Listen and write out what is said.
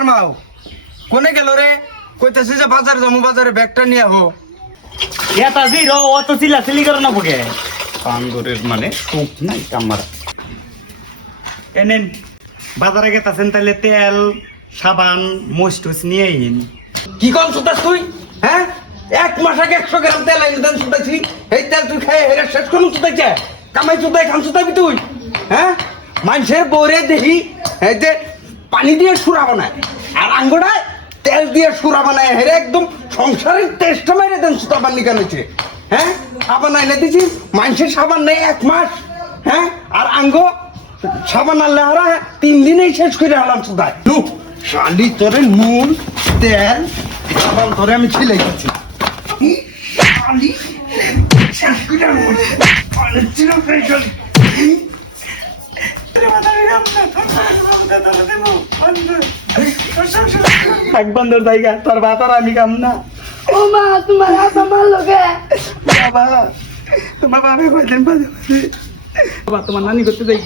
বাজার মাও কোনে গেল রে? কইতাছি যে বাজার যাবো, বাজারে ব্যাগটা নিয়ে আহো। এটা জিরো অত চিল্লাচিল্লি করে না বকে পাঙ্গরের মানে টুপ নাই আমার এনেন বাজারে গেতাছেন তাহলে তেল সাবান মোস্টুস নিয়ে আইন। কি কম সুতাস তুই? হ্যাঁ, 1 মাস আগে 100 গ্রাম তেল আইন দেন সুতাইছি। এই তেল তুই খাই হেরে শেষ করুন সুতাইছে। কামাই সুতাই খান সুতাবি তুই? হ্যাঁ, মানুষের বউরে দেখি এই যে পানি দিয়ে সুরা বানায় আর আঙ্গুড়ায় তেল দিয়ে সুরা বানায়, হেরে একদম সংসারের টেস্টটা মেরে দেন সুতা বান্নি কানেছে। হ্যাঁ, সাবান আইনে দিছি, মানুষের সাবান নেই 1 মাস। হ্যাঁ, আর আঙ্গো সাবান আনলে হারা 3 দিনেই শেষ করে হলাম সুতায়। শালি তোরে নুন তেল সাবান তোরে আমি ছিলাই দিচ্ছি। শালি শেষ করে হলাম। অনেক ছিল প্রায় শালি। এক বন্ধুর জায়গা তোর বাতার আমি কাম না। ও মা তোমার হাত আমার লগে বাবা তোমার বাবা কইলেন বাজে বাবা তোমার নানি করতে যাই